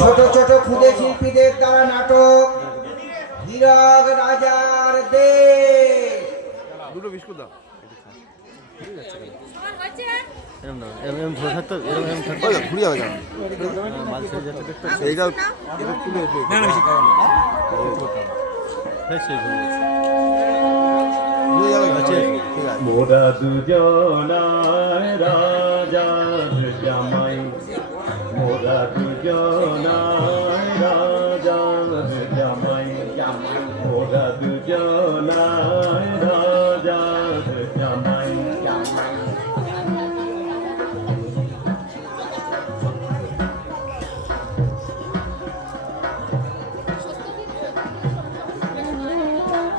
ছোট ছোট ক্ষুদে শিল্পীদের দ্বারা নাটক হীরক রাজার দেশ। দুটো বিস্কুট দাও। এরম না, এরম ধরে থাকতো, এরম থাকতো। ঘুরে যাবে কেন? মাল ছেড়ে যাচ্ছে দেখতে। এইটা এটা তুলে হ্যাঁ, সেই ঘুরে যাচ্ছে। ঘুরে যাবে আছে। ঠিক আছে। মোরা দুজনায় রাজার জামাই, মোরা দুজনায় রাজার জামাই, মোরা দুজনায় রাজার জামাই।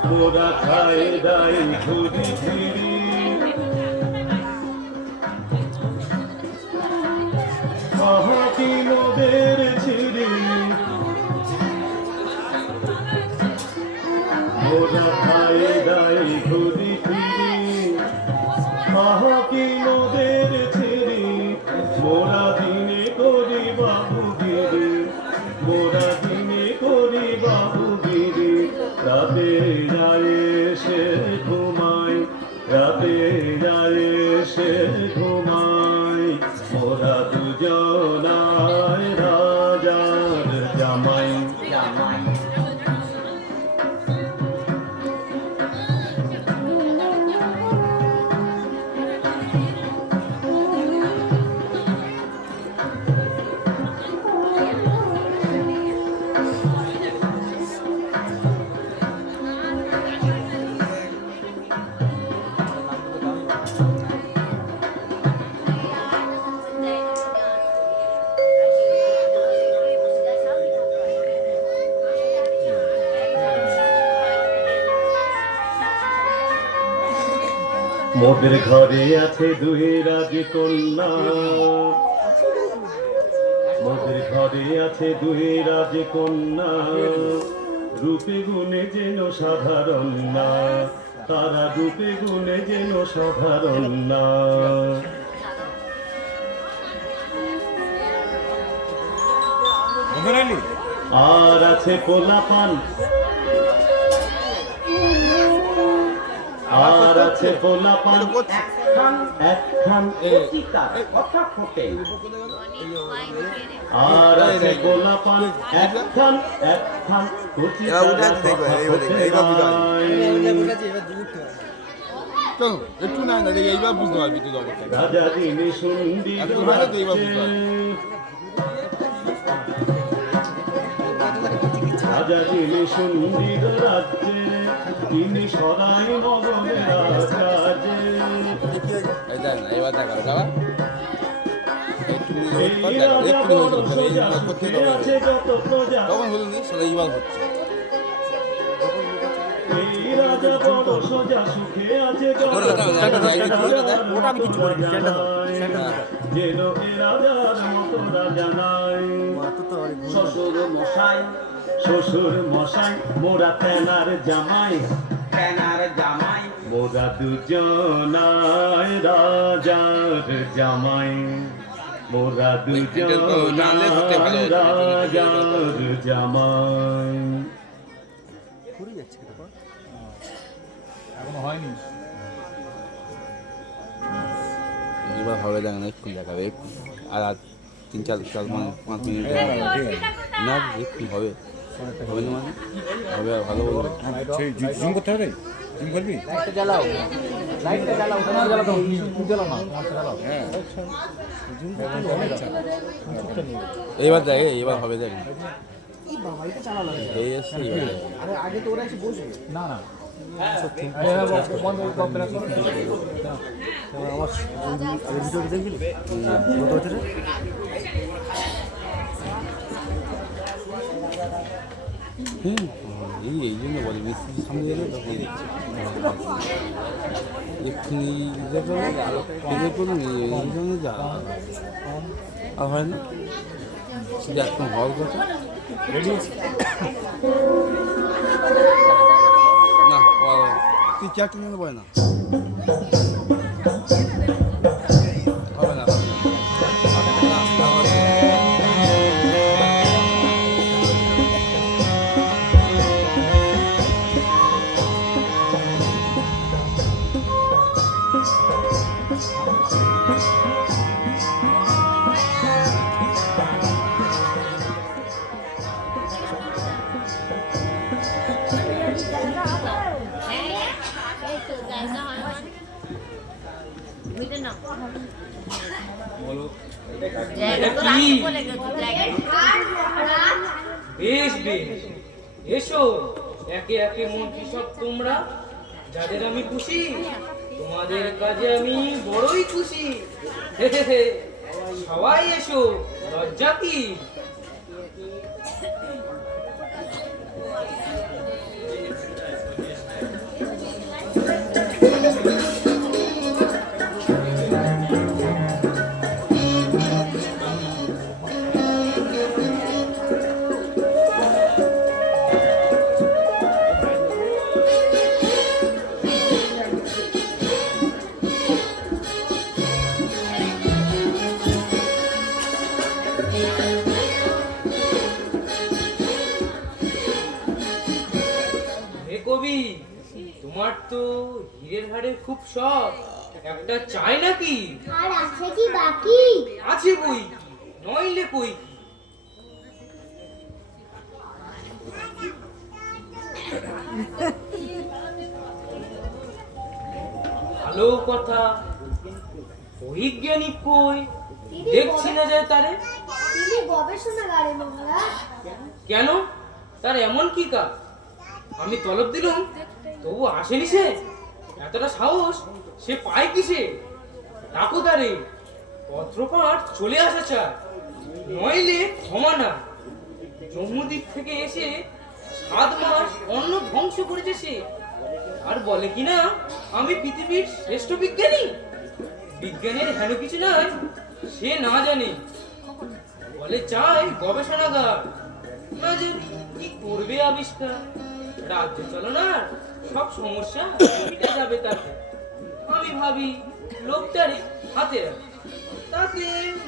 মোরা খাই দাই ঘুরি ফিরি, মাহাতি নদের ছিরি। মোরা খাই দাই ঘুরি ফিরি, মাহাতি নদের ছিরি। মোরা দিনে করি বাবুগিরি, মোরা দিনে করি বাবুগিরি। রাতে যায় সে ঘুমাই, রাতে যায় সে ঘুমাই। মোরা দুজনায় রাজার জামাই, জামাই। মোদের ঘরে আছে দুই রাজকন্যা, মোদের ঘরে আছে দুই রাজকন্যা। রূপে গুণে যেন সাধারণ না, তারা রূপে গুণে যেন সাধারণ না। আর আছে পোলাপান, আর আছে পোলাপান একখান কথা ফোটে। আর আছে পোলাপান একখান একটু না এইবার বুঝতে পারবি তুই রাজা দিনে শুনবি রাজা দিনে শুনবি রাজ্যে, তিনি সদাই মগনের কাজে। এবার দেখা যাবা তখন বলুন সেটা ইবাল হচ্ছে। শ্বশুর মশাই, শ্বশুর মশাই মোরা তেনার জামাই, তেনার জামাই। মোরা দুজনায় রাজার জামাই, মোরা দুজনায় রাজার জামাই। এখনো হয়নি। এবার হবে দেখা না, একটু দেখাবে আর 3-4 মানে 5 মিনিট না, একটু হবে হবে না মানে হবে আর ভালো বলবে। জুম করতে হবে, জুম করবি? লাইটটা জ্বালাও, লাইটটা জ্বালাও, ওখানে জ্বালাও, তুমি জ্বালাও না, তোমারটা জ্বালাও। হ্যাঁ এইবার দেখ, এইবার হবে দেখ। এই বাবা এটা চালালো এই এসে আরে আগে তো ওরা এসে বসবে না না সত্যি বন্ধ করে রাখো। আমার ভিডিও দেখবি কত হচ্ছে রে? এই জন্য বলে মিস্ত্রির সামনে গেলে তখন এক্ষুনি করুন এই জন্য যা আর হয় না সেটা একদম হওয়ার কথা না। তুই চারটে নিয়ে বয় না হবে না। বেশ বেশ, এসো একে একে মন্ত্রী সব তোমরা, যাদের আমি খুশি, তোমাদের কাজে আমি বড়ই খুশি। হে হে হে, সবাই এসো, লজ্জা কি? হে কবি, তোমার তো হীরের হাড়ের খুব শখ, একটা চাই নাকি? আর আছে কি বাকি? আছে বই, নইলে কই কি? ভালো কথা, বৈজ্ঞানিক কই, দেখছি না যায় তারে। তিনি গবেষণাগারে মহারাজ। কেন, তার এমন কি কাজ? আমি তলব দিলুম, তবু আসেনি সে। এতটা সাহস সে পায় কিসে? ডাকো তারে, পত্রপাঠ চলে আসা চায়, নইলে ক্ষমা না। জম্মুদ্বীপ থেকে এসে 7 মাস অন্ন ধ্বংস করেছে সে, আর বলে কিনা আমি পৃথিবীর শ্রেষ্ঠ বিজ্ঞানী। বিজ্ঞানের হেন কিছু নাই, সে না জানে। বলে চাই গবেষণাগার, না জানি কি করবে আবিষ্কার। রাজ্য চালনার সব সমস্যা মিটে যাবে তাতে। আমি ভাবি লোকটারে হাতে রাখি, তাতে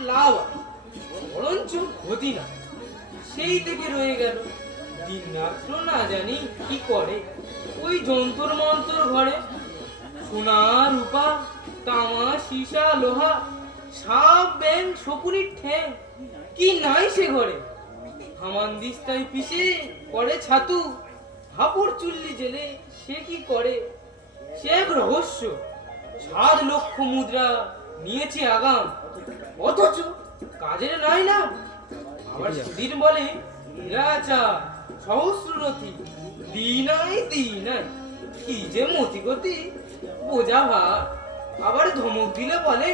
লাভ আছে, বরঞ্চ ক্ষতি না। সেই থেকে রয়ে গেল, দিন রাত্র না জানি কি করে ওই যন্তর মন্তর ঘরে। সোনা রূপা, তামা সীসা লোহা, সাপ ব্যাং শকুনির ঠ্যাং, কি নাই সে ঘরে। হামানদিস্তায় পিষে করে ছাতু, হাপুর চুল্লি জেলে সে কি করে, সে এক রহস্য। 7 লক্ষ মুদ্রা নিয়েছে আগাম, অথচ কাজের নাই না। আবার সেদিন বলে রাজা সহস্ররথী, দিনাই দিনাই, কি যে মতিগতি বোঝা ভার। আবার ধমক দিলে বলে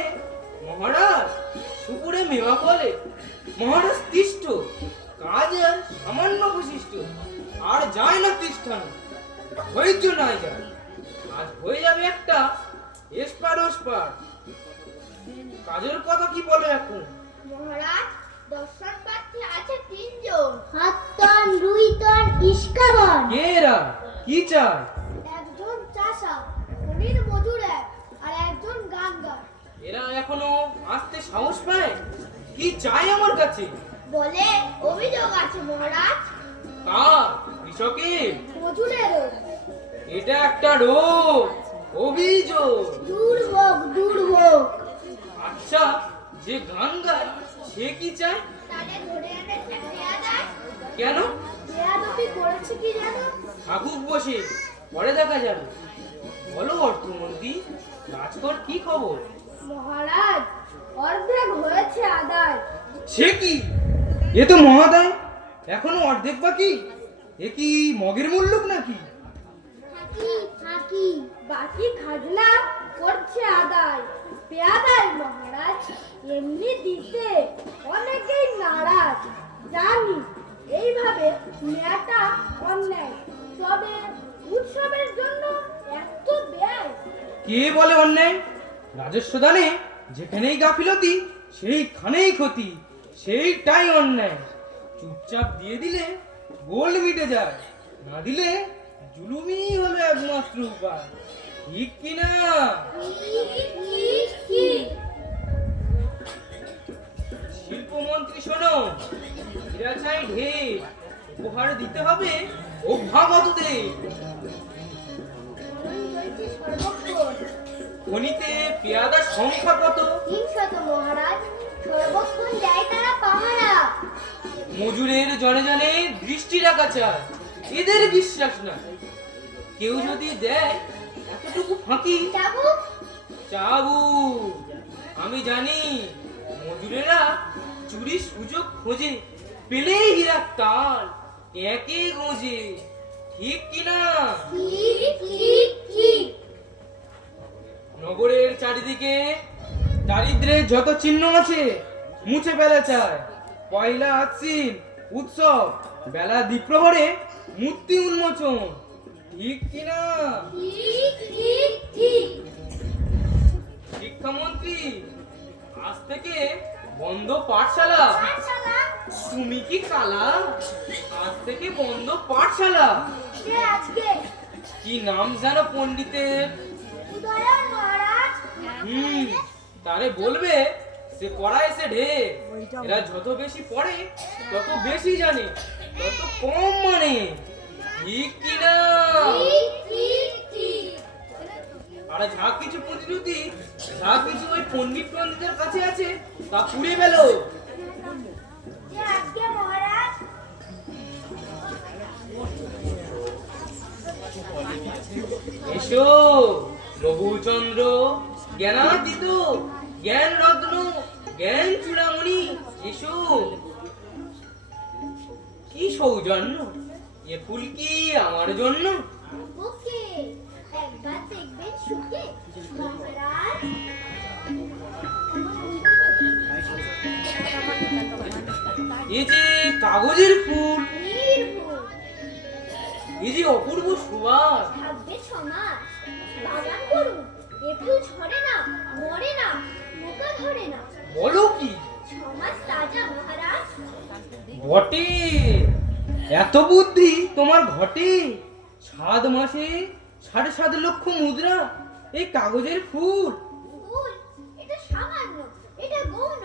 মহারাজ সুপুরে মেওয়া বলে, মহারাজ তিষ্ঠ, কাজ আর সামান্য বৈশিষ্ট্য, আর যায় না তিষ্ঠান, ধৈর্য নাই যায়। আজ হয়ে যাবে একটা এসপার ওসপার। কাজের কথা কি বলে এখন? মহারাজ দর্শন প্রার্থী আছে 3 জন। 7 টন রুই টন ইস্কাবন। কে এরা, কি চায়? একজন চাষা, খনির মজুর এক, আর একজন গাঙ্গার। এরা এখনো আসতে সাহস পায়? কি চাই আমার কাছে? বলে অভিযোগ আছে মহারাজ, কার? কৃষকের? মজুরেরও। এটা একটা রোগ, অভিযোগ। দুর্ভোগ দুর্ভোগ। আচ্ছা, যে গান গায় সে কি চায়? তাদের ধরে এনে দেয়া যায়। কেন? বেয়াদবি করেছে কি জানো? থাকুক বসে, পরে দেখা যাবে। বলো অর্থমন্ত্রী, রাজকর কি খবর? মহারাজ অর্ধেক হয়েছে আদায়। সে কি, এ তো মহাদায়, এখনো অর্ধেক বাকি। এ কি মগের মূল্যক নাকি? ফাঁকি ফাঁকি, বাকি খাজনা করছে আদায়। বেয়াদায় মহারাজ, এমনি দিতে অনেকেই নারাজ। জানি এইভাবে নেয়াটা অন্যায়, তবে উৎসবের জন্য এত ব্যয়। কে বলে অন্যায়? রাজস্ব দানে যেখানেই গাফিলতি, সেইখানেই ক্ষতি, সেইটাই অন্যায়। চুপচাপ দিয়ে দিলে গোল মিটে যায়, না দিলে জুলুমই হলো একমাত্র উপায়। ঠিক কিনা? শিল্পমন্ত্রী শোনো, হীরা চাই ঢের, উপহার দিতে হবে অভ্যাগতদের। খনিতে পেয়াদার সংখ্যা কত? 300 মহারাজ, সর্বক্ষণ দেয় তারা পাহারা। মজুরের জনে জনে দৃষ্টি রাখা চায়, এদের বিশ্বাস না। কেউ যদি দেয় এতটুকু ফাঁকি, যাবো চাবু, আমি জানি মজুরেরা চুরির সুযোগ খোঁজে, পেলেই হীরার তাল একে গোঁজে। ঠিক কিনা? ঠিক ঠিক ঠিক। নগরের চারিদিকে দারিদ্র্যের যত চিহ্ন আছে মুছে ফেলা চায়। পয়লা আশ্বিন উৎসব, বেলা দ্বিপ্রহরে মূর্তি উন্মোচন। ঠিক কিনা? ঠিক ঠিক ঠিক। শিক্ষামন্ত্রী, আজ থেকে বন্ধ পাঠশালা। পাঠশালা? তুমি কি কালা? আজ থেকে বন্ধ পাঠশালা। সে আজকে কি নাম জানো পণ্ডিতের? উদয়ন মহারাজ। তারে বলবে সে পড়ায় ঢের। এরা যত বেশি পড়ে তত বেশি জানে, তত কম মানে। ঠিক কিনা? ঠিক ঠিক ঠিক। আর যা কিছু প্রতিশ্রুতি, যা কিছু ওই পণ্ডিতের কাছে আছে তা পুড়ে ফেলো। যে আজকে মহারাজ এসো রঘুচন্দ্র, জ্ঞানাতীত, জ্ঞান রত্ন, জ্ঞান চূড়ামণি, এসো। কি সৌজন্য, এ ফুল কি আমার জন্য? ওকে একবার দেখবেন সুখে মহারাজ। এ যে কাগজের ফুল, নির্ভুল এ যে অপূর্ব সুবাস। ভাগ্যে সমাজ বাগান করুন, এ ফুল ঝরে না, মরে না, পোকা ধরে না। বলো কি? সমাজ তাজা মহারাজ। ঘটে, এত বুদ্ধি তোমার ঘটে। 7 মাসে 7.5 লক্ষ মুদ্রা, এই কাগজের ফুল। ফুল এটা সামান্য, এটা গৌণ।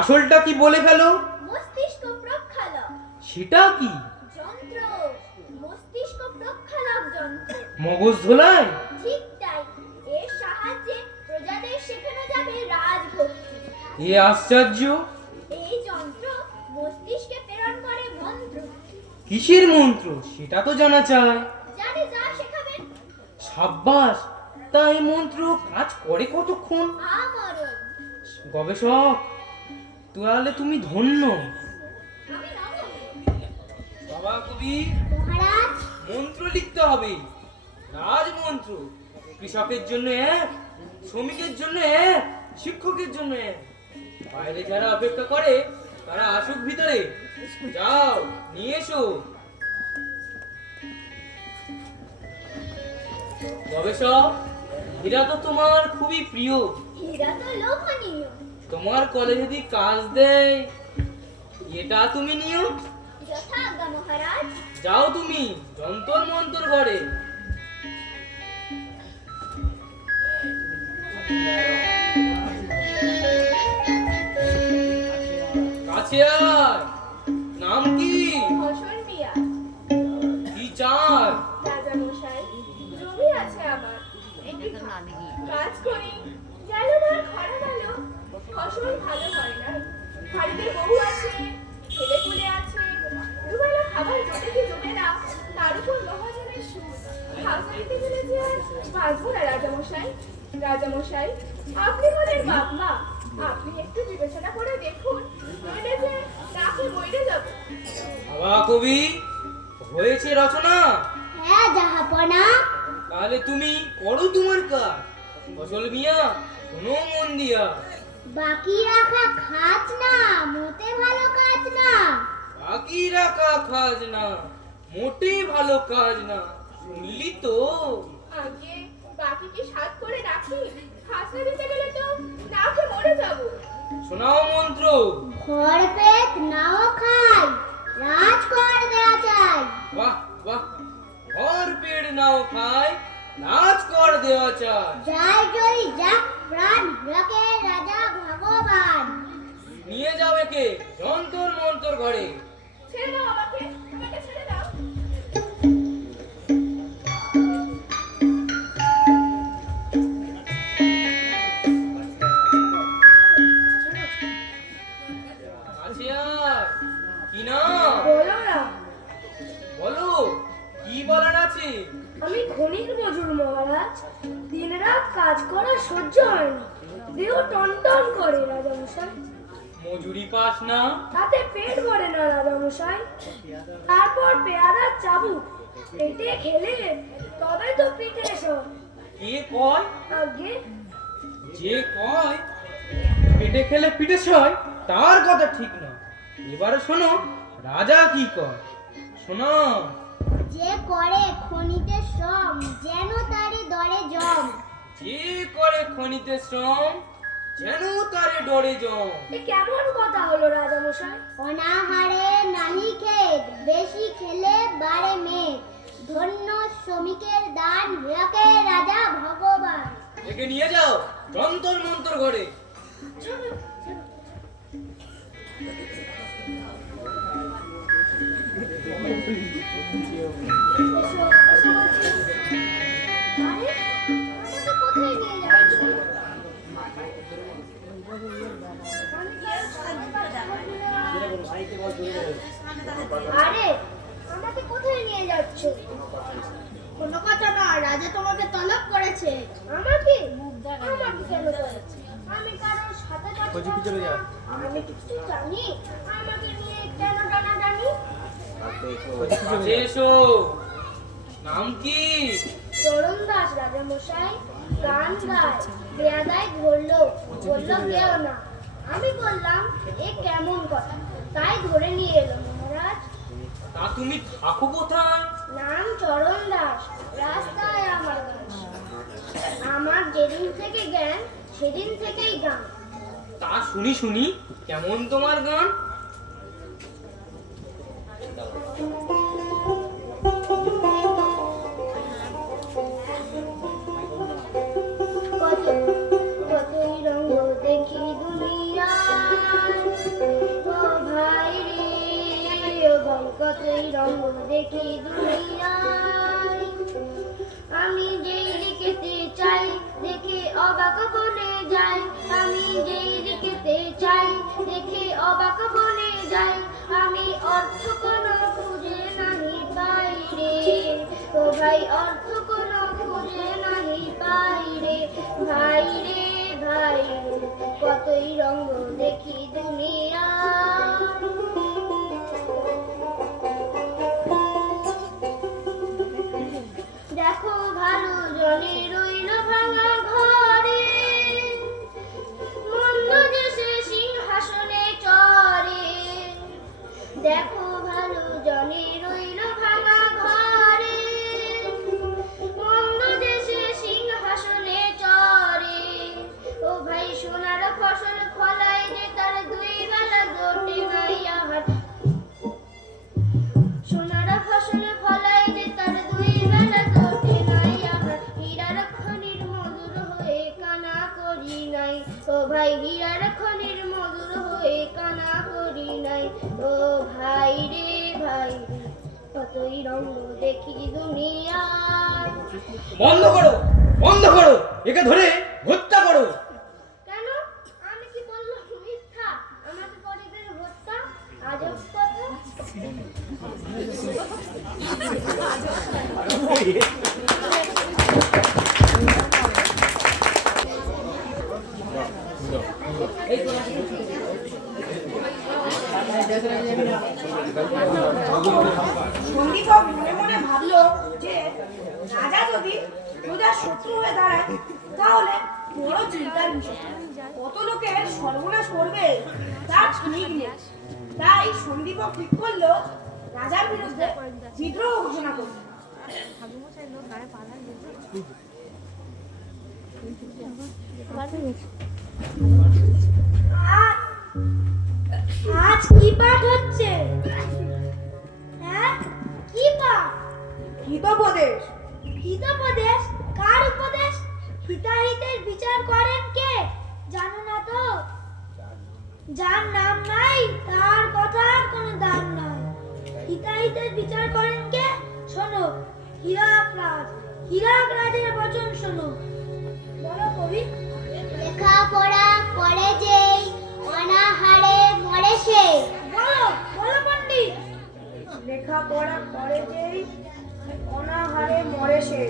আসলটা কি বলে ফেলো? মস্তিষ্ক প্রক্ষালক সেটা কি? যন্ত্র, মস্তিষ্ক প্রক্ষালক যন্ত্র। মগজ ধোলাই? ঠিক তাই, এর সাহায্যে প্রজাদের শেখানো যাবে রাজভক্তি। এ আশ্চর্য! এই যন্ত্র মস্তিষ্কে প্রেরণ করে মন্ত্র। কিসের মন্ত্র সেটা তো জানা চাই। জানে যা শেখাবেন। সাব্বাস! তা এই মন্ত্র কাজ করে কতক্ষণ? আমরণ। গবেষক, তাহলে তুমি ধন্য। আমি নমন। বাবা কবি, মহারাজ মন্ত্র লিখতে হবে, রাজমন্ত্র। কৃষকের জন্য এক, শ্রমিকের জন্য এক, শিক্ষকের জন্য এক। বাইরে যারা অপেক্ষা করে তারা আসুক ভিতরে। যাও নিয়ে এসো। গবেষক, এরা তো তোমার খুবই প্রিয়। হীরা তো লোভনীয়। তোমার কলেজে যদি কাজ দেয়, এটা তুমি নিও। যথাজ্ঞা মহারাজ। যাও তুমি যন্তর মন্তর ঘরে। কাছে আয়। নাম কি? ফসল মিয়া। কি চার? রাজা মশাই, জমি আছে আমার, একটি কাজ করি, গেল ধর খরা গেল, ফসল ভালো হয় না। বাড়িতে বউ আছে, ছেলে পুলে আছে, দুবেলা খাবার জোটে কি জোটে না, তার উপর মহাজনের সুদ। খাজনা দিতে গেলে যে আর বাঁচবো না রাজামশাই। রাজামশাই, আপনি হলেন বাপ মা, আপনি একটু বিবেচনা করে দেখুন, নইলে যে নাকে বইরে যাবো। বাবা কবি, হয়েছে রচনা? হ্যাঁ জাহাপনা। তাহলে তুমি করো তোমার কাজ। ফসল মিয়া, শোনো মন দিয়া। বাকি রাখা খাজ না, মোতে ভালো কাজ না। বাকি রাখা কাজ না, মোটে ভালো কাজ না। শুনলি তো? আগে বাকি কি সাত করে রাখি, খাজনা দিতে গেলে তো নাকে মরে যাবো। শোনাও মন্ত্র। ঘর পেট নাও খাই, রাজ কর দেয়া চাই। বাহ বাহ! ঘর পেড় নাও খায়, নাচ কর দেওয়া চায়। যাই জয় যাক প্রাণ, রাখে রাজা ভগবান। নিয়ে যাও একে যন্তর মন্তর ঘরে। ছেড়ে দাও আমাকে, আমাকে ছেড়ে দাও। কাছে আয়। কি না? বলো না। বলো, কি বলার আছে? আমি খনির মজুর মহারাজ, দিনরাত কাজ করা সহ্য হয় না, দেহ টনটন করে রাজামশাই। মজুরি পাস না? তাতে পেট ভরে না রাজামশাই। তারপর পেয়ারার চাবুক পেটে খেলে তবে তো পিঠে সব। কে কয়? আগে যে কয় পেটে খেলে পিঠে সয় তার কথা ঠিক না। এবারে শোনো রাজা কি কয়, শোনো। যে করে খনিতে শ্রম যেন তারে দরে জম। যে করে খনিতে শ্রম যেন তারে ডরে জম। এ কেমন কথা হলো রাজামশাই? অনাহারে নাহি খেত, বেশি খেলে বাড়ে মেঘ। ধন্য শ্রমিকের দান রাখে রাজা ভগবান। একে নিয়ে যাও যন্তর মন্তর ঘরে। আরে, আমাকে কোথায় নিয়ে যাচ্ছ? আরে, আমাকে কোথায় নিয়ে যাচ্ছ? কোনো কথা না, রাজা তোমাকে তলব করেছে। আমাকে? আমাকে কেন করেছে? আমি কারোর সাথে যাচ্ছি না। আমি কিছু জানি? আমাকে নিয়ে কেন টানাটানি? কাছে এসো। নাম কি? চরণ দাস রাজামশাই। গান গায়, বেয়াদায় ধরলো, বললো কেউ না। আমি বললাম এ কেমন কথা, তাই ধরে নিয়ে এলো মহারাজ। তা তুমি থাকো কোথায়? নাম চরণ দাস, রাস্তায় আমার গান। আমার যেদিন থেকে জ্ঞান সেদিন থেকেই গান। তা শুনি শুনি, কেমন তোমার গান? কতই রঙ দেখি দুনিয়ায়, ও ভাই রে ও ভাই, কতই রঙ দেখি দুনিয়ায়। আমি যেই দিকেতে চাই দেখে অবাক বনে যাই। আমি যেই দিকেতে চাই দেখে অবাক বনে যাই। আমি অর্থ কোনো খুঁজে নাহি পাই রে ও ভাই, অর্থ কোনো খুঁজে নাহি পাই রে ভাই রে ভাই রে। কতই রঙ দেখি দুনিয়া, দেখো ভালো জনে রইল ভাঙা ঘরে। মন্দ দেশে সিংহাসনে চড়ে, দেখো ভালো জনে রইল ভাঙা ঘরে। মন্দ দেশে সিংহাসনে চড়ে, ও ভাই সোনার ফসল ফলায় যে তার দুই বেলা জোটে নাই আহার। সোনার ফসল ফলায় যে তার দুই বেলা জোটে নাই আহার। হীরার খনির মজুর হয়ে কানা করি নাই ও ভাই, হীরার খনির মজুর হয়ে কানা করি নাই ও ভাই রে ভাই রে। কতই রঙ দেখি দুনিয়ায়। বন্ধ করো, বন্ধ করো, একে ধরে হত্যা করো। কেন? আমি কি বললাম মিথ্যা? আমাকে করিবেন হত্যা? আজব কথা। সন্দীপক মনে মনে ভাবলো যে রাজা যদি প্রজার শত্রু হয়ে দাঁড়ায় তাহলে বড় চিন্তার বিষয়। কত লোকের সর্বনাশ করবে তার ঠিক নেই। তাই সন্দীপক ঠিক করলো রাজার বিরুদ্ধে বিদ্রোহ ঘোষণা করবে। আজ কি পাঠ হচ্ছে? হ্যাঁ, কি পাঠ? হিতোপদেশ। হিতোপদেশ? কার উপদেশ? হিতাহিতের বিচার করেন কে? জানো না তো? যার নাম নাই তার কথার কোনো দাম নাই। হিতাহিতের বিচার করেন কে? শোনো, হীরকরাজ, হীরকরাজের বচন শোনো। বলো কবি। লেখাপড়া করে যেই অনাহারে মরে সে। বলো, বলো পণ্ডিত। লেখাপড়া করে যেই অনাহারে মরে দেশে।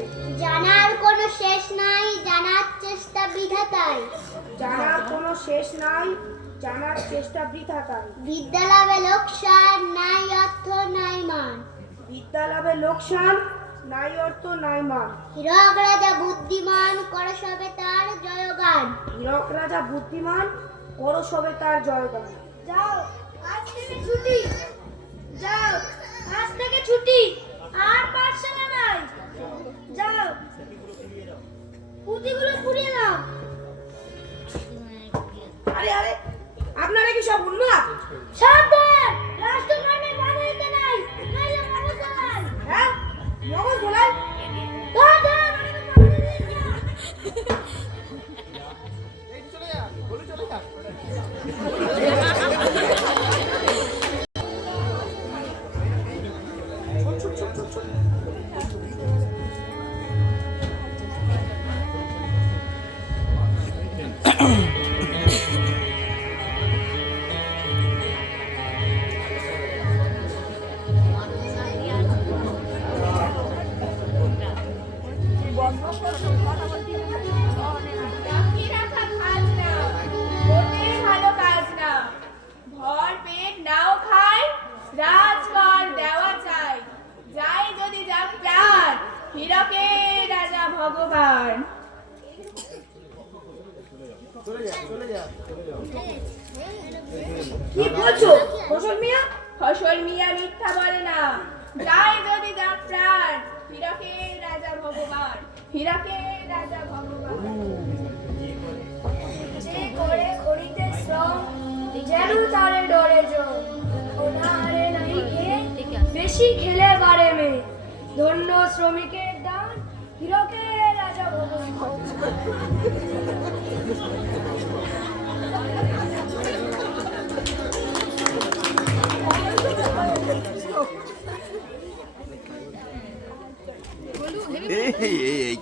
জানার কোনো শেষ নাই, জানার চেষ্টা বৃথা তাই। জানার কোনো শেষ নাই, জানার চেষ্টা বৃথা তাই। বিদ্যা লাভে লোকসান, নাই অর্থ নাই মান। বিদ্যা লাভে লোকসান, নাই অর্থ নাই মান। হীরক রাজা বুদ্ধিমান, করে সবে তার জয়গান। হীরক রাজা বুদ্ধিমান, করো সবে তার জয়গান। যাও, আজ থেকে ছুটি। যাও, আজ থেকে ছুটি। আর পাঠশালা নাই। যাও, পুঁথিগুলো পুড়িয়ে দাও। আরে আরে, আপনারা কি সব উন্মাদ? সাবধান, রাষ্ট্রধর্মে বাধা দিতে নাই, নইলে মগজ ধোলাই। হ্যাঁ, মগজ ধোলাই? ধর, ধর, মগজ ধোলাই না। রাখি রাখা কাজ না, মোটেই ভালো কাজ না। ভর পেট নাও খায়, রাজকর দেওয়া চাই। যাই যদি যাক প্রাণ, হীরকে রাজা ভগবান। কি বলছো ফসল মিয়া? ফসল মিয়া মিথ্যা বলে না। যাই যদি যাক প্রাণ, হীরকে রাজা ভগবান। হীরকে রাজা ভগবান। যে করে খড়িতে শ্রম, যেন তারে ডরে জম। ওনারে নাই খেয়ে, বেশি খেলে বাড়ে মেয়ে। ধন্য শ্রমিকের দান, হীরকের রাজা ভগবান। এই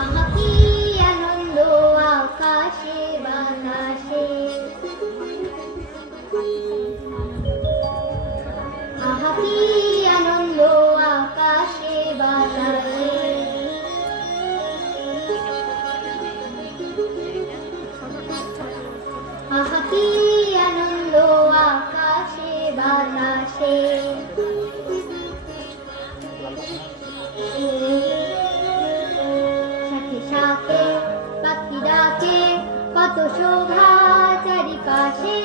আহা কি আনন্দ আকাশে বাতাসে। আহা কি আনন্দ আকাশে বাতাসে। আহা কি আনন্দ আকাশে বাতাসে। শাখে শাখে পাখি ডাকে, কত শোভা চারিপাশে।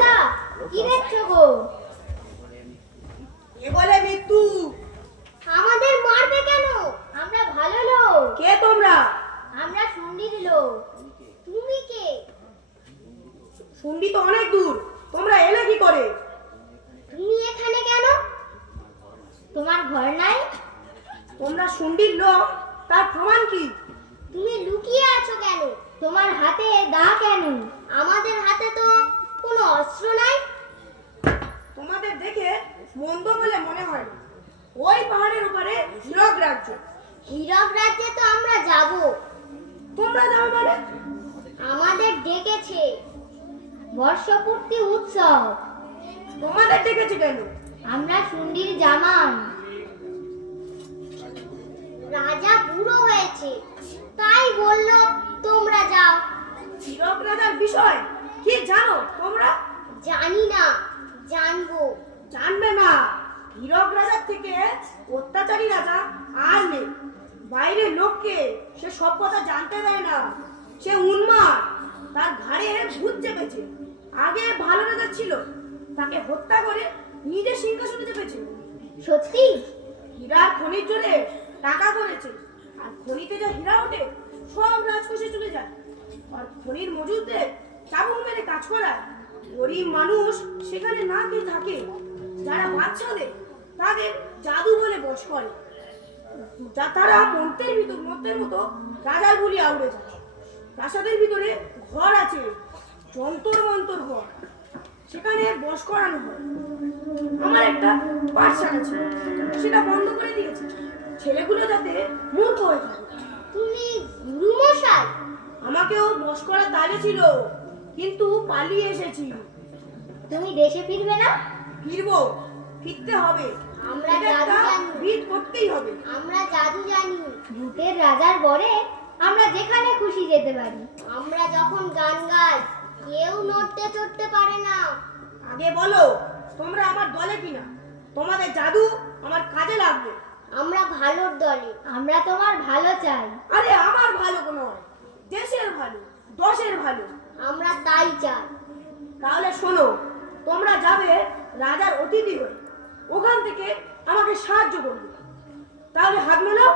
দাদা কি দেখছো গো? এ বলে মৃত্যু। আমাদের মারবে কেন? আমরা ভালো লোক। কে তোমরা? আমরা শুন্ডির লোক। তুমি কে? শুন্ডি তো অনেক দূর, তোমরা এলে কি করে? তুমি এখানে কেন? তোমার ঘর নাই? তোমরা শুন্ডির লোক, তার প্রমাণ কি? তুমি লুকিয়ে আছো কেন? তোমার হাতে দা কেন? আমাদের হাতে তো কোনো অস্ত্র নাই। তোমাদের দেখে মন্দ বলে মনে হয় না। ওই পাহাড়ের উপরে হীরক রাজ্য। হীরক রাজ্যে তো আমরা যাব। তোমরা যাবে মানে? আমাদের ডেকেছে বর্ষপূর্তি উৎসব। তোমাদের ডেকেছে কেন? আমরা শুন্ডির জামান। রাজা বুড়ো হয়েছে, তাই বলল তোমরা যাও। হীরক রাজার বিষয় কি জানো তোমরা? জানি না, জানবো। জানবে না? হীরক রাজার থেকে অত্যাচারী রাজা আর নেই। বাইরের লোককে সে সব কথা জানতে দেয় না। সে উন্মাদ, তার ঘাড়ে ভূত চেপেছে। আগে ভালো রাজা ছিল, তাকে হত্যা করে নিজে সিংহাসনে চেপেছে। সত্যি? হীরার খনির জোরে টাকা করেছে, আর খনিতে যা হীরা ওঠে সব রাজকোষে চলে যায়। আর খনির মজুরদের চাবুক মেরে কাজ করায়। গরিব মানুষ সেখানে না খেয়ে থাকে। যারা বাচ্চাদের তাদের জাদু বলে বশ করে, যা তারা মন্ত্রের মতো রাজার বলি আউড়ে যায়। প্রাসাদের ভিতরে ঘর আছে, যন্তর মন্তর ঘর, সেখানে বশ করানো হয়। আমার একটা পাঠশালা ছিল, সেটা বন্ধ করে দিয়েছে, ছেলেগুলো যাতে মূর্খ হয়ে থাকে। তুমি গুরু মশাই? আমাকেও বশ করার দাগে ছিল, কিন্তু পালিয়ে এসেছি। তুমি দেশে ফিরবে না? ফিরবো, ফিরতে হবে। আমরা এটা জাদু একটা জানি। ভিড় করতেই হবে। আমরা জাদু জানি। ভূতের রাজার বরে আমরা যেখানে খুশি যেতে পারি। আমরা যখন গান গাই কেউ নড়তে চড়তে পারে না। আগে বলো তোমরা আমার দলে কিনা? তোমাদের জাদু আমার কাজে লাগবে। আমরা ভালোর দলে। আমরা তোমার ভালো চাই। আরে আমার ভালো কোনো হয়, দেশের ভালো, দশের ভালো। আমরা তাই চাই। তাহলে শোনো, তোমরা যাবে রাজার অতিথি হয়ে, ওখান থেকে আমাকে সাহায্য করবে। তাহলে হাত মেলাও।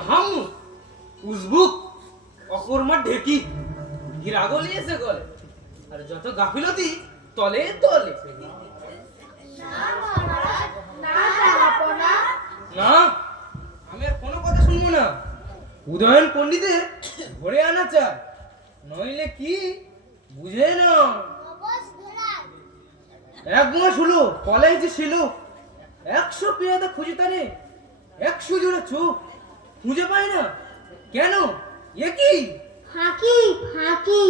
আহাম উজবুক অকর্মা ঢেকি হীরা গলিয়েছে গলে, আর যত গাফিলতি তলে তলে। না, আমি আর কোনো কথা শুনবো না। উদয়ন পণ্ডিতের ঘরে আনা চাই, নইলে কি বুঝে না। এক মাস হলো কলেজে ছিল, 100 পেয়াদা খুঁজে তারে 100 জোড়া চোখ খুঁজে পাই না। কেন? এ কি? ফাঁকি ফাঁকি।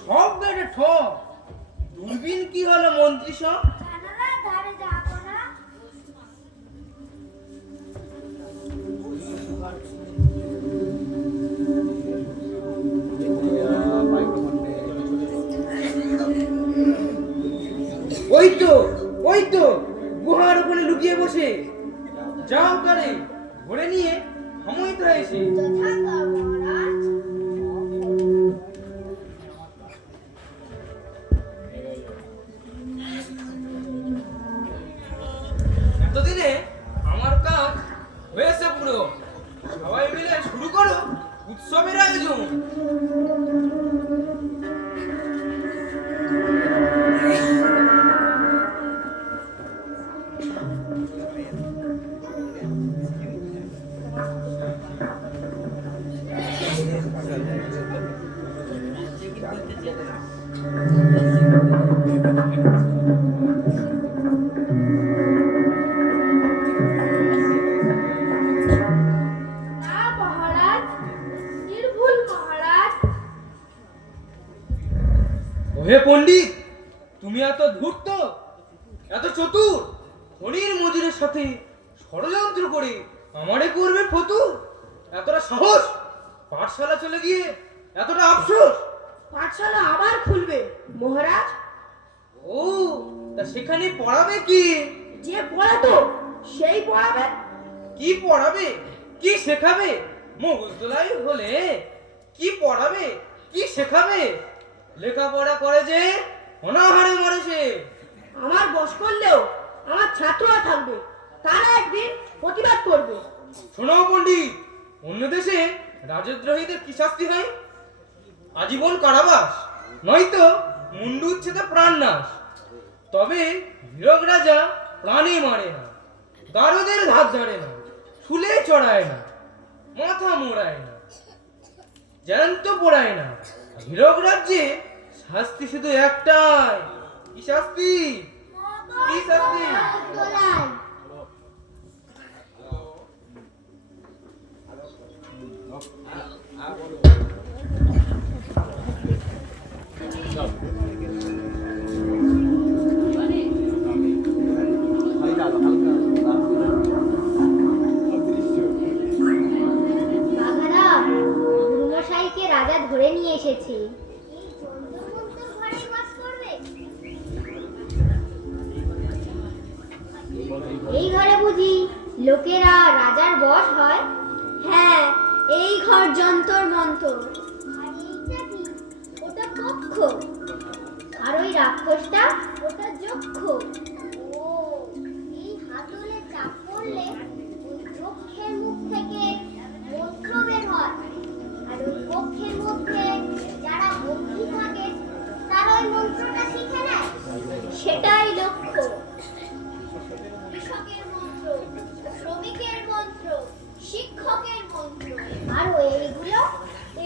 সব বেড়ে ঠক। দূরবীন কি হলো মন্ত্রী সব? ওই তো গুহার ওখানে লুকিয়ে বসে। যাও তারে ধরে নিয়ে হামইত হয়েছে। এতদিনে আমার কাজ হয়েছে পুরো। সবাই মিলে শুরু করো উৎসবের আয়োজন। না মহারাজ, নির্ভুল মহারাজ। ওহে পণ্ডিত, তুমি এত ধূর্ত, এত চতুর, খনির মজুরের সাথে ষড়যন্ত্র করে আমারে করবে ফতুর। এতটা সাহস, পাঠশালা চলে গিয়ে এতটা আফসোস। পাঠশালা আবার খুলবে মহারাজ। ও, তা সেখানে পড়াবে কি? যে পড়াতো সেই পড়াবে। কি পড়াবে, কি শেখাবে? মগজদোলাই হলে কি পড়াবে, কি শেখাবে? লেখাপড়া করে যে অনাহারে মরে সে। আমার বস করলেও আমার ছাত্ররা থাকবে, তারা একদিন প্রতিবাদ করবে। শোনো পণ্ডিত, অন্য দেশে রাজদ্রোহীদের কি শাস্তি হয়? আজীবন কারাবাস, নয়তো মুন্ডু উচ্ছেদে প্রাণ নাশ। তবে হীরক রাজা প্রাণে মারে না, গারদের ধার ধারে না, শুলে চড়ায় না, মাথা মোড়ায় না, জ্যান্ত পোড়ায় না। হীরক রাজ্যে শাস্তি শুধু একটাই। কি শাস্তি? কি শাস্তি? দোলাই বাঘারা গুরুমশাইকে রাজা ধরে নিয়ে এসেছে। এই ঘরে বুঝি লোকেরা রাজার বশ হয়? হ্যাঁ, এই ঘর যন্তর মন্তর। আর এইটা কি? ওটা কক্ষ। আর ওই রাক্ষসটা ওটা যক্ষ। ও, এই হাতলে চাপ পড়লে ওই যক্ষের মুখ থেকে মন্ত্র বের হয়। আর ওই কক্ষের মধ্যে যারা বন্দী থাকে তারা ওই মন্ত্রটা শিখে নেয়। সেটাই লক্ষ্য। কৃষকের মন্ত্র, শ্রমিকের মন্ত্র, শিক্ষকের মন্ত্র। আর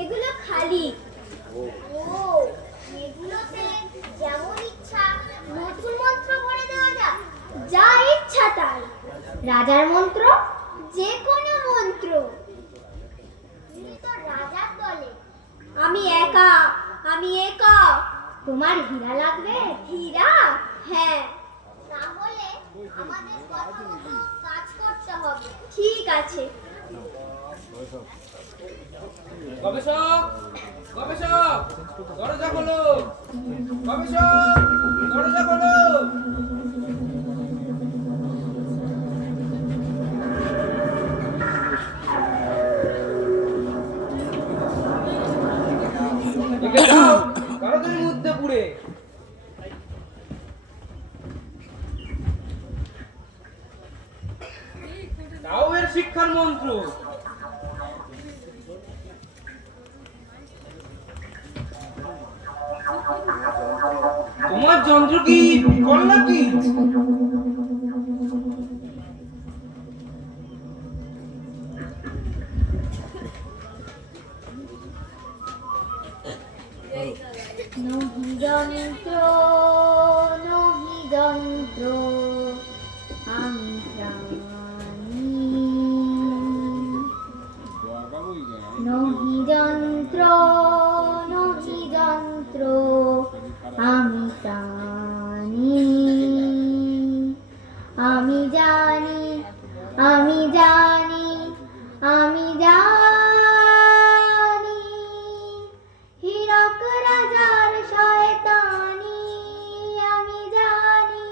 এগুলো খালি। ও, এগুলোতে যেমন ইচ্ছা নতুন মন্ত্র ভরে দেওয়া যায়, যা ইচ্ছা তাই। রাজার মন্ত্র, যে কোনো মন্ত্র। তুমি তো রাজার দলে। আমি একা, আমি একা। তোমার হীরা লাগবে? হীরা? হ্যাঁ। তাহলে আমাদের কথা মতো কাজ করতে হবে। ঠিক আছে। গবেষক, গবেষক, দরজা খোলো। গবেষক, দরজা খোলো। একে যাও, তাড়াতাড়ি মধ্যে পুড়ে। তাও এর শিক্ষার মন্ত্র। তোমার যন্ত্র কি বিকল নাকি? নহি যন্ত্র, নহি যন্ত্র, আমি প্রাণী। নহি যন্ত্র, নহি যন্ত্র, আমি প্রাণী। আমি জানি, আমি জানি, আমি জানি, হীরক রাজার শয়তানি। আমি জানি,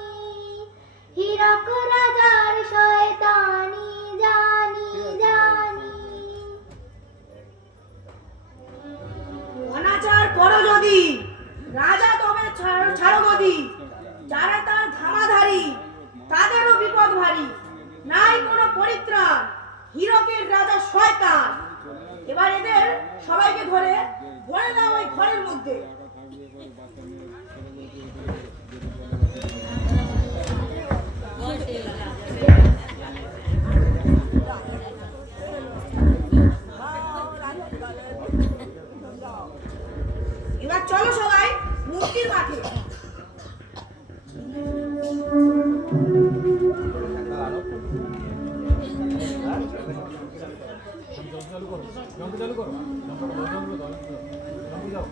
হীরক রাজার শয়তানি, জানি, জানি। অনাচার করো যদি, রাজা তবে ছাড়ো যদি। যারা তার ধামাধারী, তাদেরও বিপদ ভারী। নাই কোনো পরিত্রাণ, হীরকের রাজা শয়তান। এবার এদের সবাইকে ধরে ভরে দাও ওই ঘরের মধ্যে। নদীর মাঠে। চালু করো, জম্প চালু করো, জম্প যাও।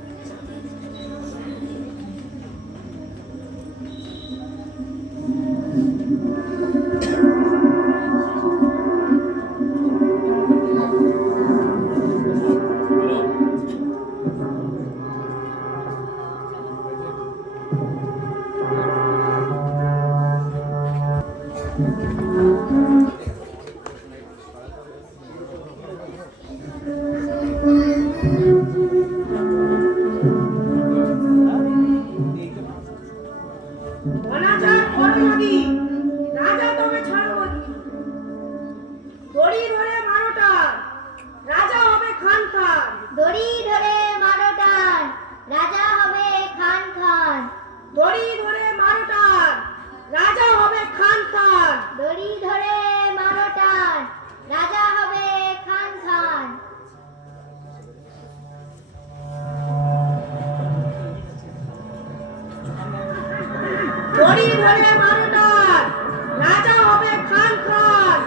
অনাচার করো যদি রাজা তবে ছাড়বো নি। দড়ি ধরে মারোটা রাজা হবে খান খান। দড়ি ধরে মারো টান, রাজা হবে খান খান। দড়ি ধরে মারোটা রাজা হবে খান খান। দড়ি ধরে মারো টান, রাজা হবে খান খান। দড়ি ধরে মারোটা রাজা হবে খান খান।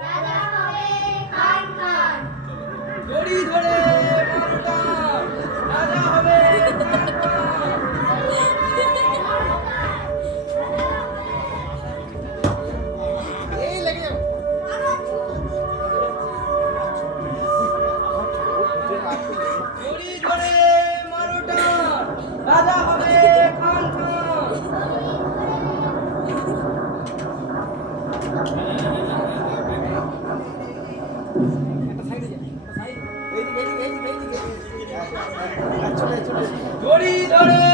রাজা হবে খান খান। দড়ি ধরে মারোটা রাজা হবে খান খান। দড়ি ধরে মারোটা রাজা হবে খান খান। দড়ি ধরে